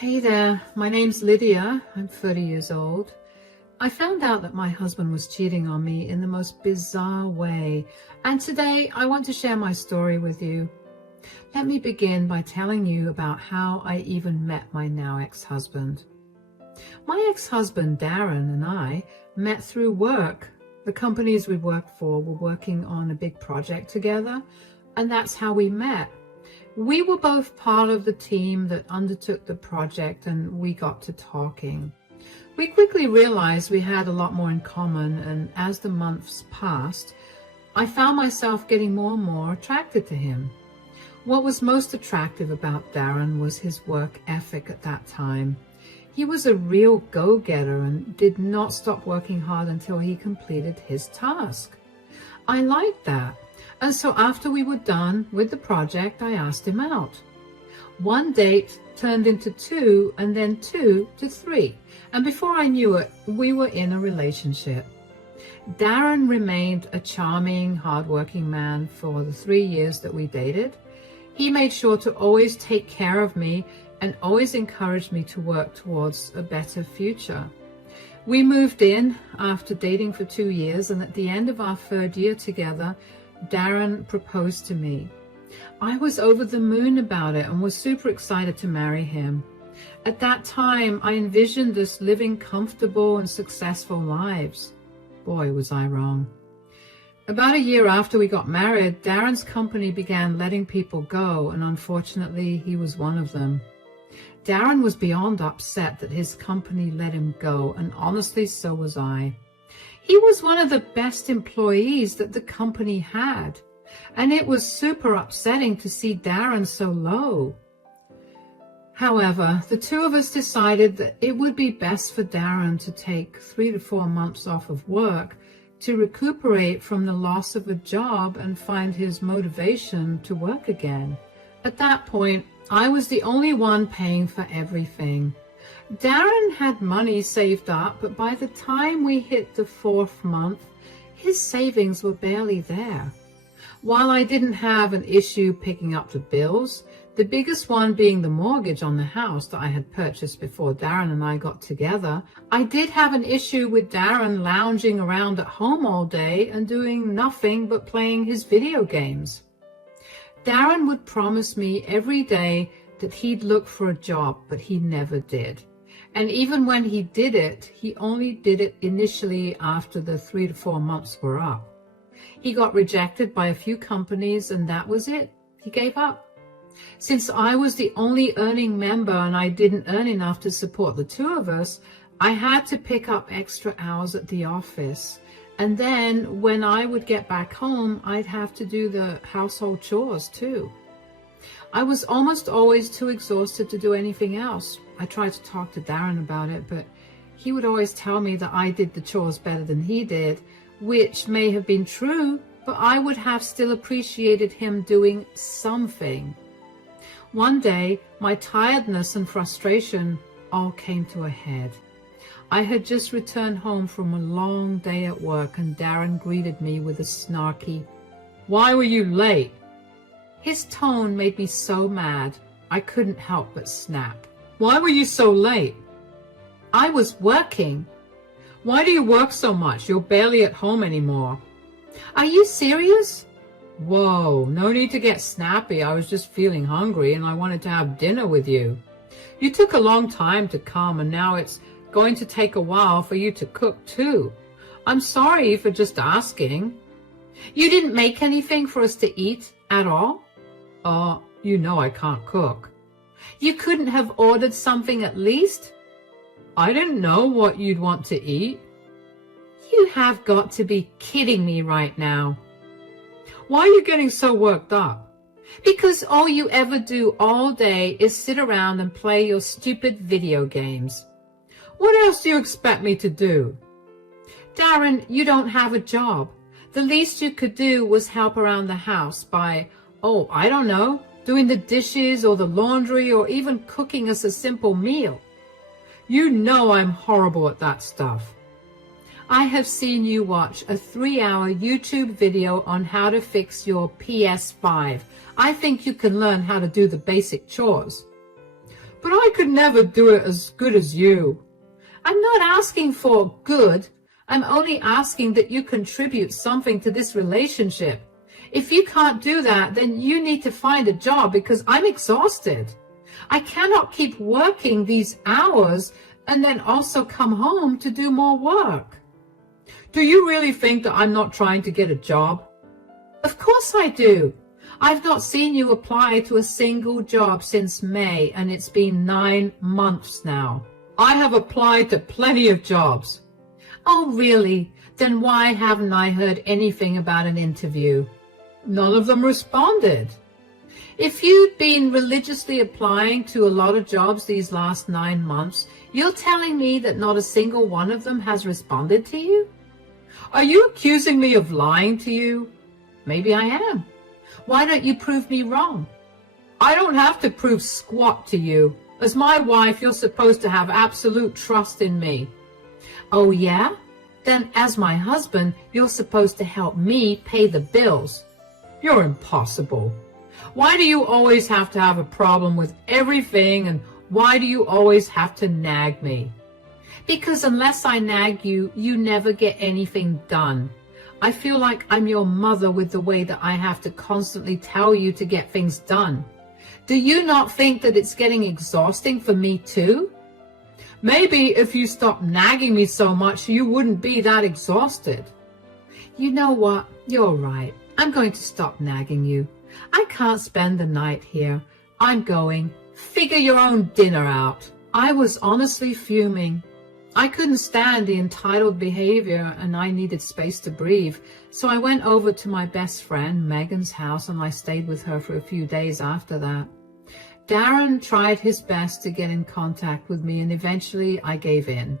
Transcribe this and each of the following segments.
Hey there, my name's Lydia. I'm 30 years old. I found out that my husband was cheating on me in the most bizarre way, and today I want to share my story with you. Let me begin by telling you about how I even met my now ex-husband. My ex-husband, Darren, and I met through work. The companies we worked for were working on a big project together, and that's how we met. We were both part of the team that undertook the project, and we got to talking. We quickly realized we had a lot more in common, and as the months passed, I found myself getting more and more attracted to him. What was most attractive about Darren was his work ethic at that time. He was a real go-getter and did not stop working hard until he completed his task. I liked that, and so after we were done with the project, I asked him out. One date turned into two, and then two to three, and before I knew it, we were in a relationship. Darren remained a charming, hardworking man for the 3 years that we dated. He made sure to always take care of me and always encouraged me to work towards a better future. We moved in after dating for 2 years, and at the end of our third year together, Darren proposed to me. I was over the moon about it and was super excited to marry him. At that time, I envisioned us living comfortable and successful lives. Boy, was I wrong. About a year after we got married, Darren's company began letting people go, and unfortunately, he was one of them. Darren was beyond upset that his company let him go, and honestly, so was I. He was one of the best employees that the company had, and it was super upsetting to see Darren so low. However, the two of us decided that it would be best for Darren to take 3 to 4 months off of work to recuperate from the loss of a job and find his motivation to work again. At that point, I was the only one paying for everything. Darren had money saved up, but by the time we hit the 4th month, his savings were barely there. While I didn't have an issue picking up the bills, the biggest one being the mortgage on the house that I had purchased before Darren and I got together, I did have an issue with Darren lounging around at home all day and doing nothing but playing his video games. Darren would promise me every day that he'd look for a job, but he never did. And even when he did it, he only did it initially after the 3 to 4 months were up. He got rejected by a few companies, and that was it. He gave up. Since I was the only earning member and I didn't earn enough to support the two of us, I had to pick up extra hours at the office. And then when I would get back home, I'd have to do the household chores too. I was almost always too exhausted to do anything else. I tried to talk to Darren about it, but he would always tell me that I did the chores better than he did, which may have been true, but I would have still appreciated him doing something. One day, my tiredness and frustration all came to a head. I had just returned home from a long day at work, and Darren greeted me with a snarky, "Why were you late?" His tone made me so mad, I couldn't help but snap. "Why were you so late?" "I was working." "Why do you work so much? You're barely at home anymore." "Are you serious?" "Whoa, no need to get snappy. I was just feeling hungry and I wanted to have dinner with you. You took a long time to come, and now it's going to take a while for you to cook too. I'm sorry for just asking." "You didn't make anything for us to eat at all?" You know I can't cook." "You couldn't have ordered something at least?" "I didn't know what you'd want to eat." "You have got to be kidding me right now." "Why are you getting so worked up?" "Because all you ever do all day is sit around and play your stupid video games." "What else do you expect me to do?" "Darren, you don't have a job. The least you could do was help around the house by, I don't know, doing the dishes or the laundry or even cooking us a simple meal." "You know I'm horrible at that stuff." "I have seen you watch a 3-hour YouTube video on how to fix your PS5. I think you can learn how to do the basic chores." but I could never do it as good as you. I'm not asking for good. I'm only asking that you contribute something to this relationship. If you can't do that, then you need to find a job because I'm exhausted. I cannot keep working these hours and then also come home to do more work. Do you really think that I'm not trying to get a job? Of course I do. I've not seen you apply to a single job since May, and it's been 9 months now. I have applied to plenty of jobs. Oh, really? Then why haven't I heard anything about an interview? None of them responded. If you'd been religiously applying to a lot of jobs these last 9 months, you're telling me that not a single one of them has responded to you? Are you accusing me of lying to you? Maybe I am. Why don't you prove me wrong? I don't have to prove squat to you. As my wife, you're supposed to have absolute trust in me. Oh, yeah? Then as my husband, you're supposed to help me pay the bills. You're impossible. Why do you always have to have a problem with everything, and why do you always have to nag me? Because unless I nag you, you never get anything done. I feel like I'm your mother with the way that I have to constantly tell you to get things done. Do you not think that it's getting exhausting for me too? Maybe if you stopped nagging me so much, you wouldn't be that exhausted. You know what? You're right. I'm going to stop nagging you. I can't spend the night here. I'm going. Figure your own dinner out. I was honestly fuming. I couldn't stand the entitled behavior and I needed space to breathe. So I went over to my best friend Megan's house and I stayed with her for a few days after that. Darren tried his best to get in contact with me and eventually I gave in.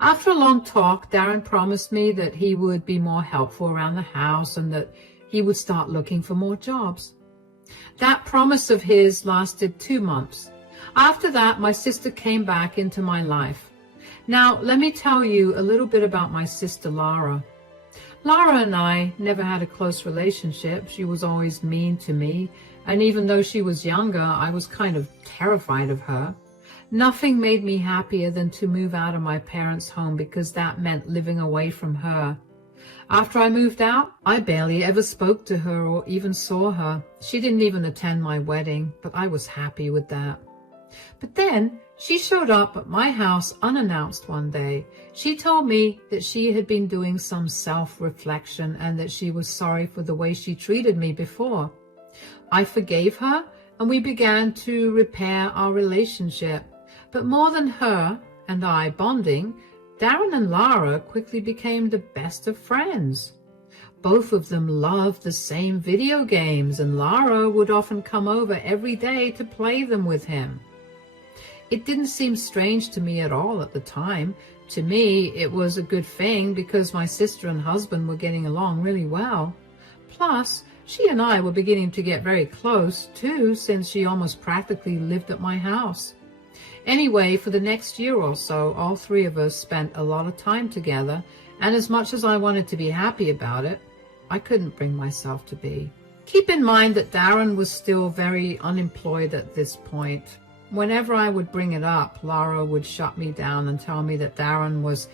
After a long talk, Darren promised me that he would be more helpful around the house and that he would start looking for more jobs. That promise of his lasted 2 months. After that, my sister came back into my life. Now, let me tell you a little bit about my sister Lara. Lara and I never had a close relationship. She was always mean to me, and even though she was younger, I was kind of terrified of her. Nothing made me happier than to move out of my parents' home because that meant living away from her. After I moved out, I barely ever spoke to her or even saw her. She didn't even attend my wedding, but I was happy with that. But then she showed up at my house unannounced one day. She told me that she had been doing some self-reflection and that she was sorry for the way she treated me before. I forgave her and we began to repair our relationship. But more than her and I bonding, Darren and Lara quickly became the best of friends. Both of them loved the same video games and Lara would often come over every day to play them with him. It didn't seem strange to me at all at the time. To me, it was a good thing because my sister and husband were getting along really well. Plus, she and I were beginning to get very close too, since she almost practically lived at my house. Anyway, for the next year or so, all three of us spent a lot of time together, and as much as I wanted to be happy about it, I couldn't bring myself to be. Keep in mind that Darren was still very unemployed at this point. Whenever I would bring it up, Lara would shut me down and tell me that Darren was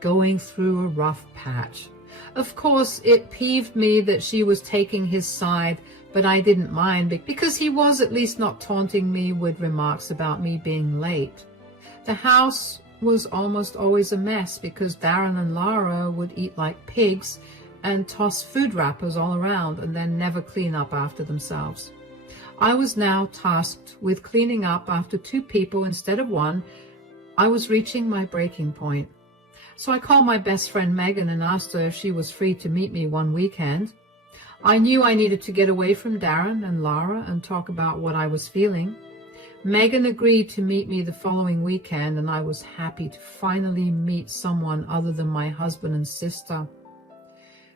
going through a rough patch. Of course, it peeved me that she was taking his side, but I didn't mind because he was at least not taunting me with remarks about me being late. The house was almost always a mess because Darren and Lara would eat like pigs and toss food wrappers all around and then never clean up after themselves. I was now tasked with cleaning up after 2 people instead of 1. I was reaching my breaking point. So I called my best friend Megan and asked her if she was free to meet me one weekend. I knew I needed to get away from Darren and Lara and talk about what I was feeling. Megan agreed to meet me the following weekend, and I was happy to finally meet someone other than my husband and sister.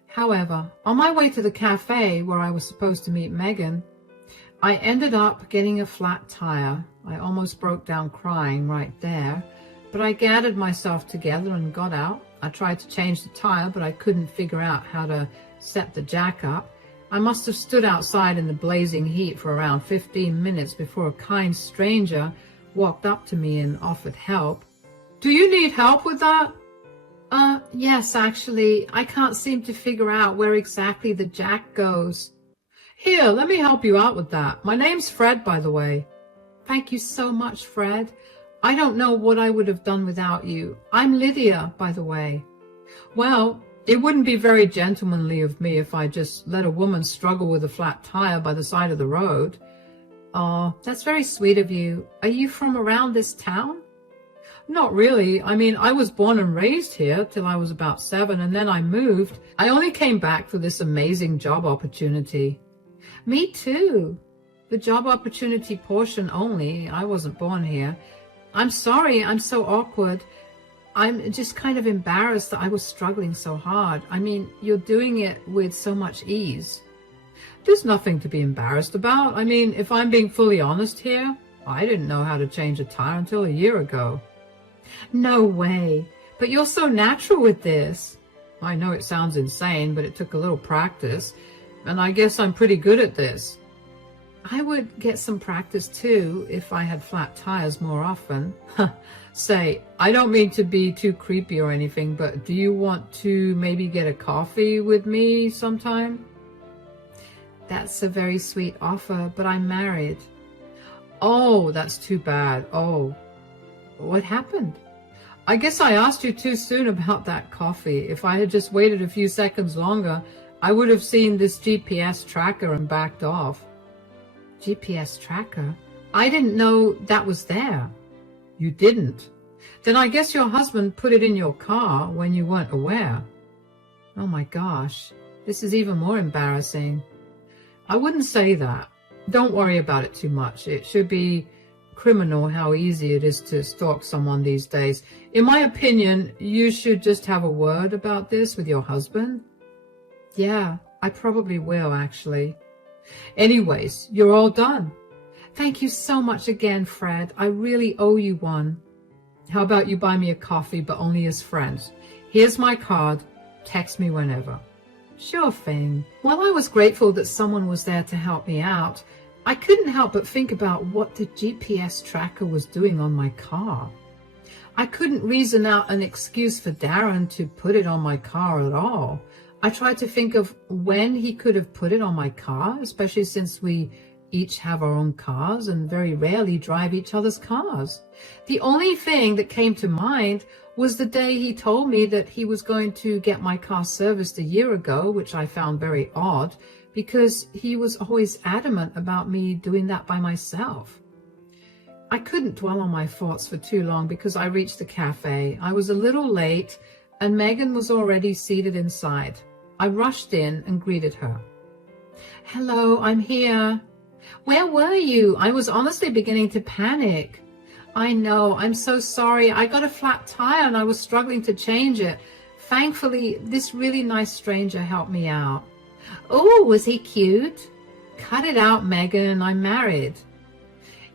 However, on my way to the cafe where I was supposed to meet Megan, I ended up getting a flat tire. I almost broke down crying right there, but I gathered myself together and got out. I tried to change the tire, but I couldn't figure out how to set the jack up. I must have stood outside in the blazing heat for around 15 minutes before a kind stranger walked up to me and offered help. Do you need help with that? Yes, actually. I can't seem to figure out where exactly the jack goes. Here, let me help you out with that. My name's Fred, by the way. Thank you so much, Fred. I don't know what I would have done without you. I'm Lydia, by the way. Well, it wouldn't be very gentlemanly of me if I just let a woman struggle with a flat tire by the side of the road. Oh, that's very sweet of you. Are you from around this town? Not really. I mean, I was born and raised here till I was about 7, and then I moved. I only came back for this amazing job opportunity. Me too. The job opportunity portion only. I wasn't born here. I'm sorry, I'm so awkward. I'm just kind of embarrassed that I was struggling so hard. I mean, you're doing it with so much ease. There's nothing to be embarrassed about. I mean, if I'm being fully honest here, I didn't know how to change a tire until a year ago. No way. But you're so natural with this. I know it sounds insane, but it took a little practice, and I guess I'm pretty good at this. I would get some practice too if I had flat tires more often. Say, I don't mean to be too creepy or anything, but do you want to maybe get a coffee with me sometime? That's a very sweet offer, but I'm married. Oh, that's too bad. Oh, what happened? I guess I asked you too soon about that coffee. If I had just waited a few seconds longer, I would have seen this GPS tracker and backed off. GPS tracker? I didn't know that was there. You didn't? Then I guess your husband put it in your car when you weren't aware. Oh my gosh, this is even more embarrassing. I wouldn't say that. Don't worry about it too much. It should be criminal how easy it is to stalk someone these days. In my opinion, you should just have a word about this with your husband. Yeah, I probably will, actually. Anyways, you're all done. Thank you so much again, Fred. I really owe you one. How about you buy me a coffee, but only as friends? Here's my card. Text me whenever. Sure thing. While I was grateful that someone was there to help me out, I couldn't help but think about what the GPS tracker was doing on my car. I couldn't reason out an excuse for Darren to put it on my car at all. I tried to think of when he could have put it on my car, especially since we each have our own cars and very rarely drive each other's cars. The only thing that came to mind was the day he told me that he was going to get my car serviced a year ago, which I found very odd because he was always adamant about me doing that by myself. I couldn't dwell on my thoughts for too long because I reached the cafe. I was a little late and Megan was already seated inside. I rushed in and greeted her. Hello, I'm here. Where were you? I was honestly beginning to panic. I know, I'm so sorry. I got a flat tire and I was struggling to change it. Thankfully, this really nice stranger helped me out. Oh, was he cute? Cut it out, Megan. I'm married.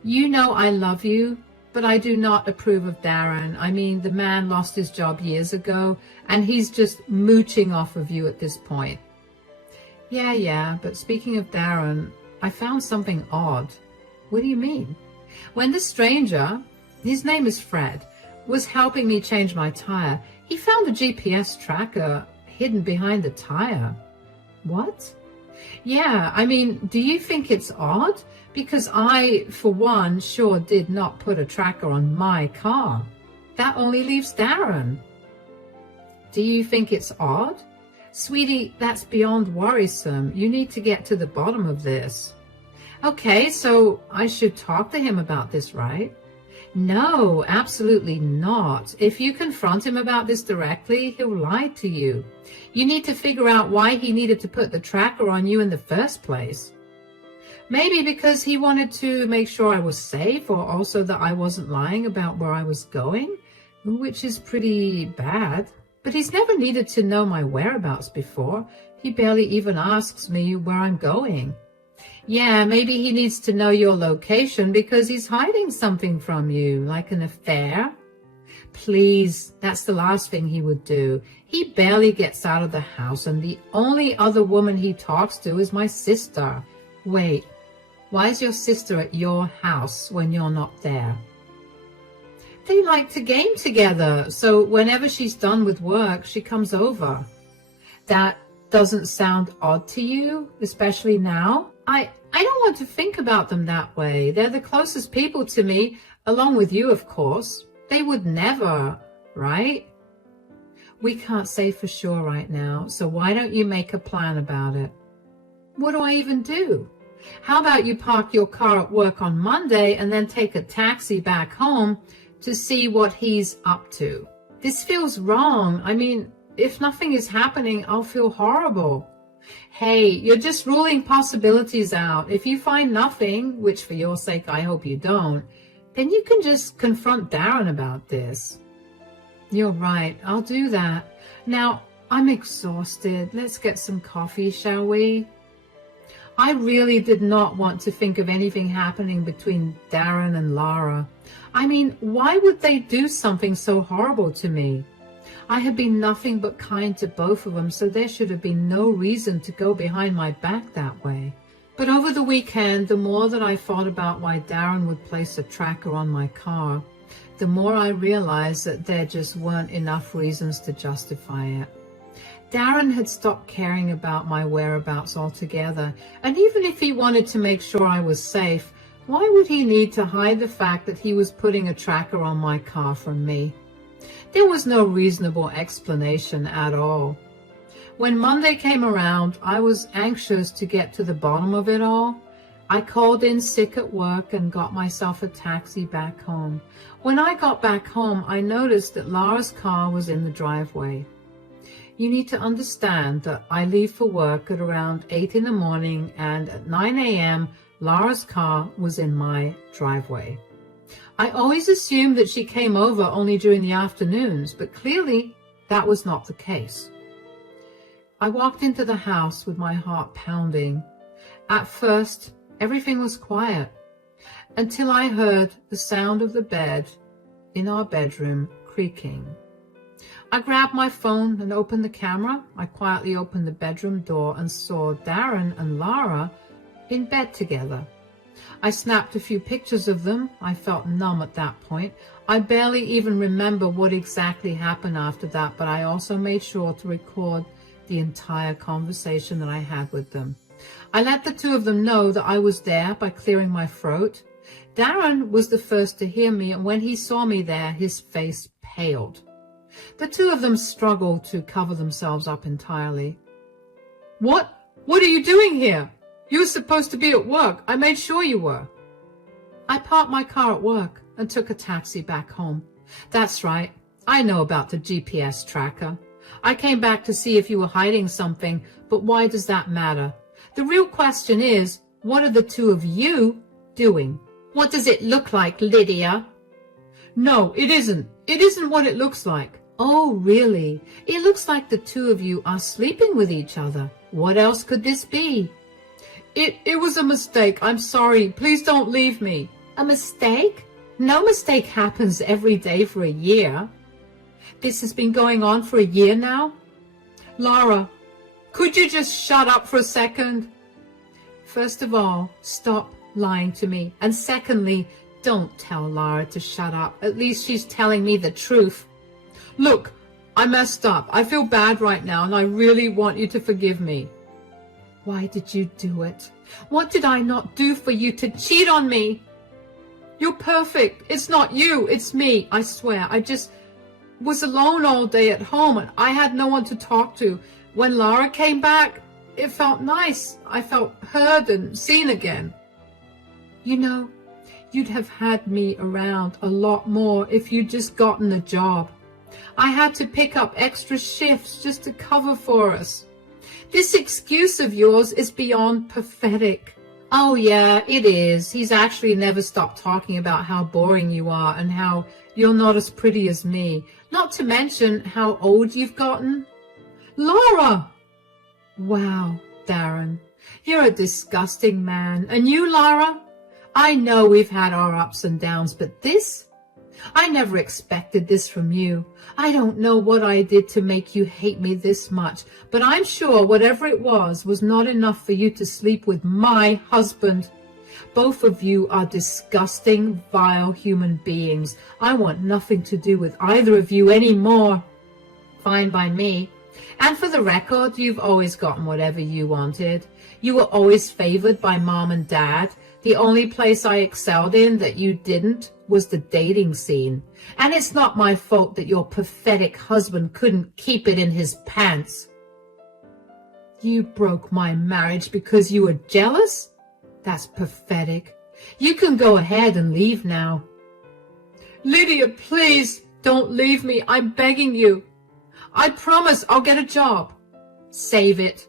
You know I love you, but I do not approve of Darren. I mean, the man lost his job years ago, and he's just mooching off of you at this point. Yeah, but speaking of Darren, I found something odd. What do you mean? When the stranger, his name is Fred, was helping me change my tire, he found a GPS tracker hidden behind the tire. What? Yeah, I mean, do you think it's odd? Because I, for one, sure did not put a tracker on my car. That only leaves Darren. Do you think it's odd? Sweetie, that's beyond worrisome. You need to get to the bottom of this. Okay, so I should talk to him about this, right? No, absolutely not. If you confront him about this directly, he'll lie to you. You need to figure out why he needed to put the tracker on you in the first place. Maybe because he wanted to make sure I was safe, or also that I wasn't lying about where I was going, which is pretty bad. But he's never needed to know my whereabouts before. He barely even asks me where I'm going. Yeah, maybe he needs to know your location because he's hiding something from you, like an affair. Please, that's the last thing he would do. He barely gets out of the house, and the only other woman he talks to is my sister. Wait, why is your sister at your house when you're not there? They like to game together, so whenever she's done with work, she comes over. That doesn't sound odd to you, especially now? I don't want to think about them that way. They're the closest people to me, along with you, of course. They would never, right? We can't say for sure right now, so why don't you make a plan about it? What do I even do? How about you park your car at work on Monday and then take a taxi back home to see what he's up to? This feels wrong. I mean, if nothing is happening, I'll feel horrible. Hey, you're just ruling possibilities out. If you find nothing, which for your sake I hope you don't, then you can just confront Darren about this. You're right, I'll do that. Now, I'm exhausted. Let's get some coffee, shall we? I really did not want to think of anything happening between Darren and Lara. I mean, why would they do something so horrible to me? I had been nothing but kind to both of them, so there should have been no reason to go behind my back that way. But over the weekend, the more that I thought about why Darren would place a tracker on my car, the more I realized that there just weren't enough reasons to justify it. Darren had stopped caring about my whereabouts altogether, and even if he wanted to make sure I was safe, why would he need to hide the fact that he was putting a tracker on my car from me? There was no reasonable explanation at all. When Monday came around, I was anxious to get to the bottom of it all. I called in sick at work and got myself a taxi back home. When I got back home, I noticed that Lara's car was in the driveway. You need to understand that I leave for work at around 8 in the morning, and at 9 a.m., Lara's car was in my driveway. I always assumed that she came over only during the afternoons, but clearly that was not the case. I walked into the house with my heart pounding. At first, everything was quiet, until I heard the sound of the bed in our bedroom creaking. I grabbed my phone and opened the camera. I quietly opened the bedroom door and saw Darren and Lara in bed together. I snapped a few pictures of them. I felt numb at that point. I barely even remember what exactly happened after that, but I also made sure to record the entire conversation that I had with them. I let the two of them know that I was there by clearing my throat. Darren was the first to hear me, and when he saw me there, his face paled. The two of them struggled to cover themselves up entirely. What are you doing here? You were supposed to be at work. I made sure you were. I parked my car at work and took a taxi back home. That's right. I know about the GPS tracker. I came back to see if you were hiding something, but why does that matter? The real question is, what are the two of you doing? What does it look like, Lydia? No, it isn't. It isn't what it looks like. Oh, really? It looks like the two of you are sleeping with each other. What else could this be? It was a mistake. I'm sorry. Please don't leave me. A mistake? No mistake happens every day for a year. This has been going on for a year now? Lara, could you just shut up for a second? First of all, stop lying to me. And secondly, don't tell Lara to shut up. At least she's telling me the truth. Look, I messed up. I feel bad right now, and I really want you to forgive me. Why did you do it? What did I not do for you to cheat on me? You're perfect. It's not you. It's me. I swear. I just was alone all day at home, and I had no one to talk to. When Lara came back, it felt nice. I felt heard and seen again. You know, you'd have had me around a lot more if you'd just gotten a job. I had to pick up extra shifts just to cover for us. This excuse of yours is beyond pathetic. Oh yeah, it is. He's actually never stopped talking about how boring you are and how you're not as pretty as me. Not to mention how old you've gotten. Lara! Wow, Darren, you're a disgusting man. And you, Lara? I know we've had our ups and downs, but this? I never expected this from you. I don't know what I did to make you hate me this much, but I'm sure whatever it was not enough for you to sleep with my husband. Both of you are disgusting, vile human beings. I want nothing to do with either of you anymore. Fine by me. And for the record, you've always gotten whatever you wanted. You were always favored by Mom and Dad. The only place I excelled in that you didn't was the dating scene. And it's not my fault that your pathetic husband couldn't keep it in his pants. You broke my marriage because you were jealous? That's pathetic. You can go ahead and leave now. Lydia, please don't leave me. I'm begging you. I promise I'll get a job. Save it.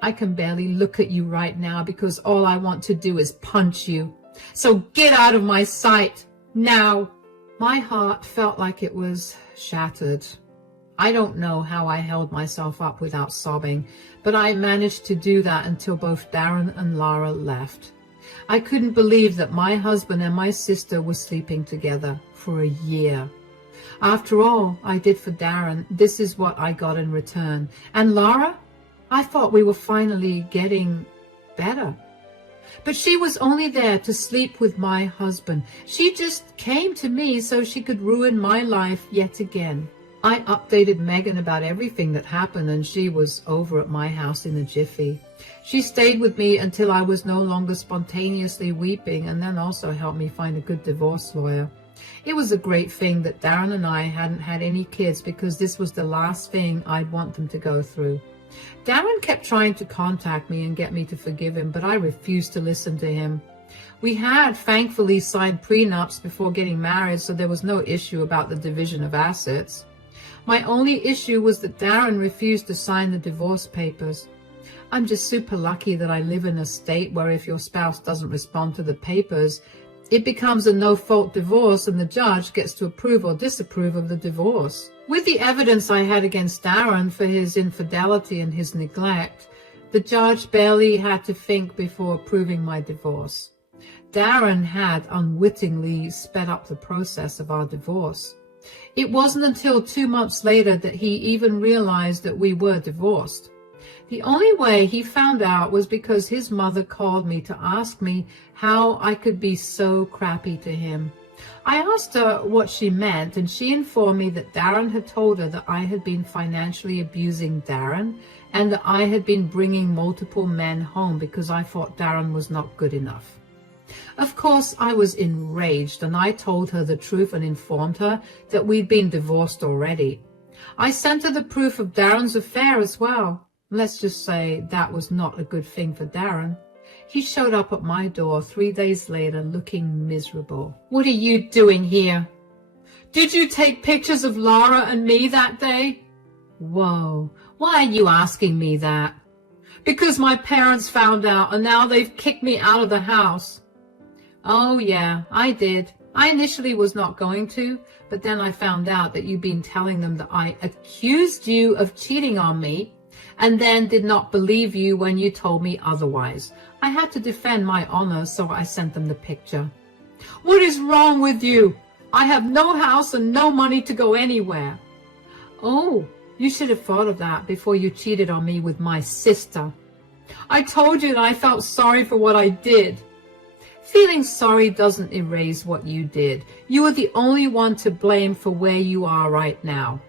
I can barely look at you right now because all I want to do is punch you. So get out of my sight, now. My heart felt like it was shattered. I don't know how I held myself up without sobbing, but I managed to do that until both Darren and Lara left. I couldn't believe that my husband and my sister were sleeping together for a year. After all I did for Darren, this is what I got in return. And Lara? I thought we were finally getting better. But she was only there to sleep with my husband. She just came to me so she could ruin my life yet again. I updated Megan about everything that happened, and she was over at my house in a jiffy. She stayed with me until I was no longer spontaneously weeping, and then also helped me find a good divorce lawyer. It was a great thing that Darren and I hadn't had any kids, because this was the last thing I'd want them to go through. Darren kept trying to contact me and get me to forgive him, but I refused to listen to him. We had thankfully signed prenups before getting married, so there was no issue about the division of assets. My only issue was that Darren refused to sign the divorce papers. I'm just super lucky that I live in a state where if your spouse doesn't respond to the papers, it becomes a no-fault divorce and the judge gets to approve or disapprove of the divorce. With the evidence I had against Darren for his infidelity and his neglect, the judge barely had to think before approving my divorce. Darren had unwittingly sped up the process of our divorce. It wasn't until 2 months later that he even realized that we were divorced. The only way he found out was because his mother called me to ask me how I could be so crappy to him. I asked her what she meant, and she informed me that Darren had told her that I had been financially abusing Darren and that I had been bringing multiple men home because I thought Darren was not good enough. Of course, I was enraged, and I told her the truth and informed her that we'd been divorced already. I sent her the proof of Darren's affair as well. Let's just say that was not a good thing for Darren. He showed up at my door 3 days later looking miserable. What are you doing here? Did you take pictures of Lara and me that day? Whoa, why are you asking me that? Because my parents found out and now they've kicked me out of the house. Oh yeah, I did. I initially was not going to, but then I found out that you'd been telling them that I accused you of cheating on me and then did not believe you when you told me otherwise. I had to defend my honor, so I sent them the picture. What is wrong with you? I have no house and no money to go anywhere. Oh, you should have thought of that before you cheated on me with my sister. I told you that I felt sorry for what I did. Feeling sorry doesn't erase what you did. You are the only one to blame for where you are right now.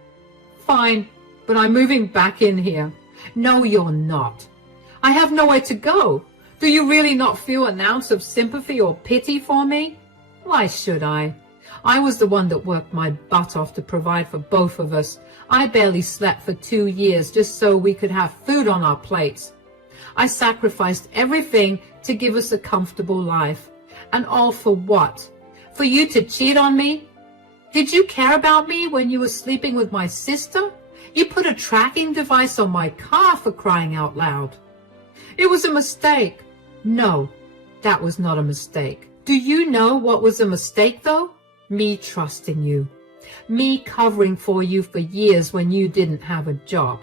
Fine, but I'm moving back in here. No, you're not. I have nowhere to go. Do you really not feel an ounce of sympathy or pity for me? Why should I? I was the one that worked my butt off to provide for both of us. I barely slept for 2 years just so we could have food on our plates. I sacrificed everything to give us a comfortable life. And all for what? For you to cheat on me? Did you care about me when you were sleeping with my sister? You put a tracking device on my car, for crying out loud. It was a mistake. No, that was not a mistake. Do you know what was a mistake, though? Me trusting you. Me covering for you for years when you didn't have a job.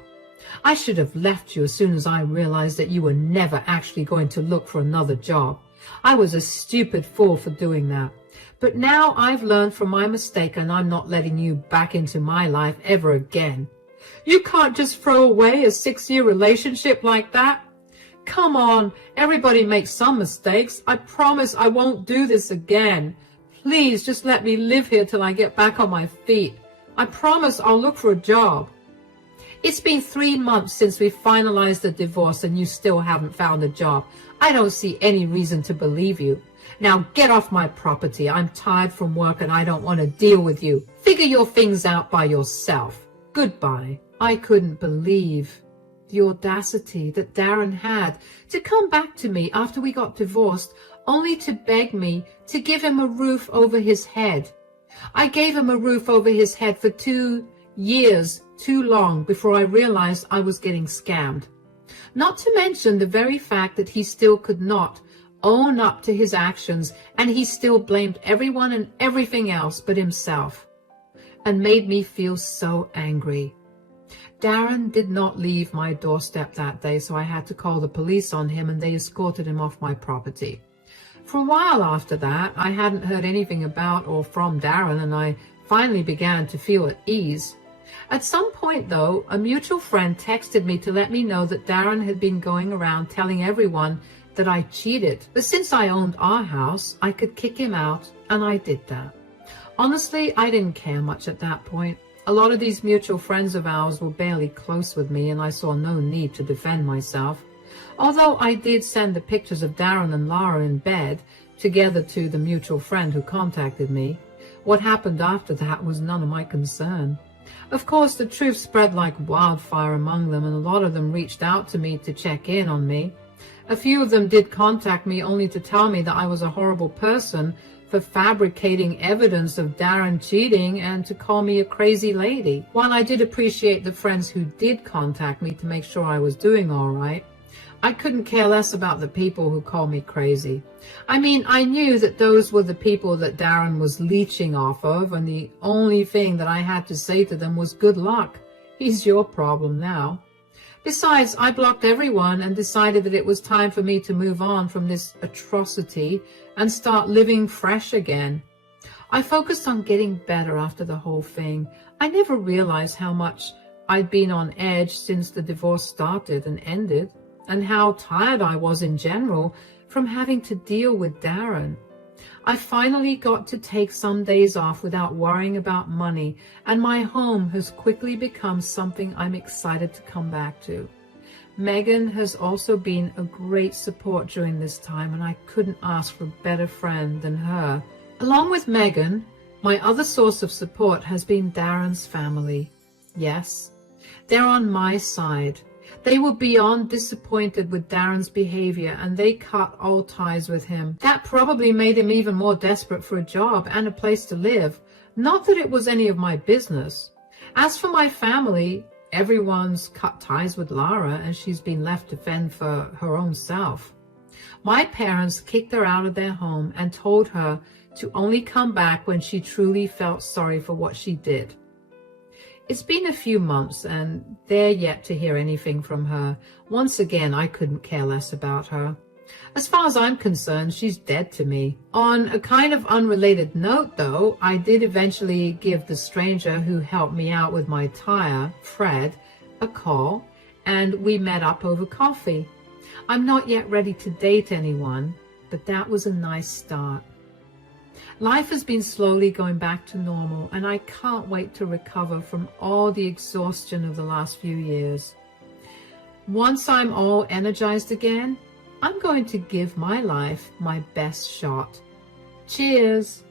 I should have left you as soon as I realized that you were never actually going to look for another job. I was a stupid fool for doing that. But now I've learned from my mistake, and I'm not letting you back into my life ever again. You can't just throw away a 6-year relationship like that. Come on, everybody makes some mistakes. I promise I won't do this again. Please just let me live here till I get back on my feet. I promise I'll look for a job. It's been 3 months since we finalized the divorce and you still haven't found a job. I don't see any reason to believe you. Now get off my property. I'm tired from work and I don't want to deal with you. Figure your things out by yourself. Goodbye. I couldn't believe the audacity that Darren had to come back to me after we got divorced, only to beg me to give him a roof over his head. I gave him a roof over his head for 2 years too long before I realized I was getting scammed. Not to mention the very fact that he still could not own up to his actions, and he still blamed everyone and everything else but himself, and made me feel so angry. Darren did not leave my doorstep that day, so I had to call the police on him and they escorted him off my property. For a while after that, I hadn't heard anything about or from Darren, and I finally began to feel at ease. At some point, though, a mutual friend texted me to let me know that Darren had been going around telling everyone that I cheated. But since I owned our house, I could kick him out, and I did that. Honestly, I didn't care much at that point. A lot of these mutual friends of ours were barely close with me, and I saw no need to defend myself. Although I did send the pictures of Darren and Lara in bed together to the mutual friend who contacted me. What happened after that was none of my concern. Of course, the truth spread like wildfire among them, and a lot of them reached out to me to check in on me. A few of them did contact me only to tell me that I was a horrible person for fabricating evidence of Darren cheating and to call me a crazy lady. While I did appreciate the friends who did contact me to make sure I was doing all right, I couldn't care less about the people who called me crazy. I mean, I knew that those were the people that Darren was leeching off of, and the only thing that I had to say to them was good luck. He's your problem now. Besides, I blocked everyone and decided that it was time for me to move on from this atrocity and start living fresh again. I focused on getting better after the whole thing. I never realized how much I'd been on edge since the divorce started and ended, and how tired I was in general from having to deal with Darren. I finally got to take some days off without worrying about money, and my home has quickly become something I'm excited to come back to. Megan has also been a great support during this time, and I couldn't ask for a better friend than her. Along with Megan, my other source of support has been Darren's family. Yes, they're on my side. They were beyond disappointed with Darren's behavior, and they cut all ties with him. That probably made him even more desperate for a job and a place to live. Not that it was any of my business. As for my family, everyone's cut ties with Lara, and she's been left to fend for her own self. My parents kicked her out of their home and told her to only come back when she truly felt sorry for what she did. It's been a few months, and they're yet to hear anything from her. Once again, I couldn't care less about her. As far as I'm concerned, she's dead to me. On a kind of unrelated note, though, I did eventually give the stranger who helped me out with my tire, Fred, a call, and we met up over coffee. I'm not yet ready to date anyone, but that was a nice start. Life has been slowly going back to normal, and I can't wait to recover from all the exhaustion of the last few years. Once I'm all energized again, I'm going to give my life my best shot. Cheers!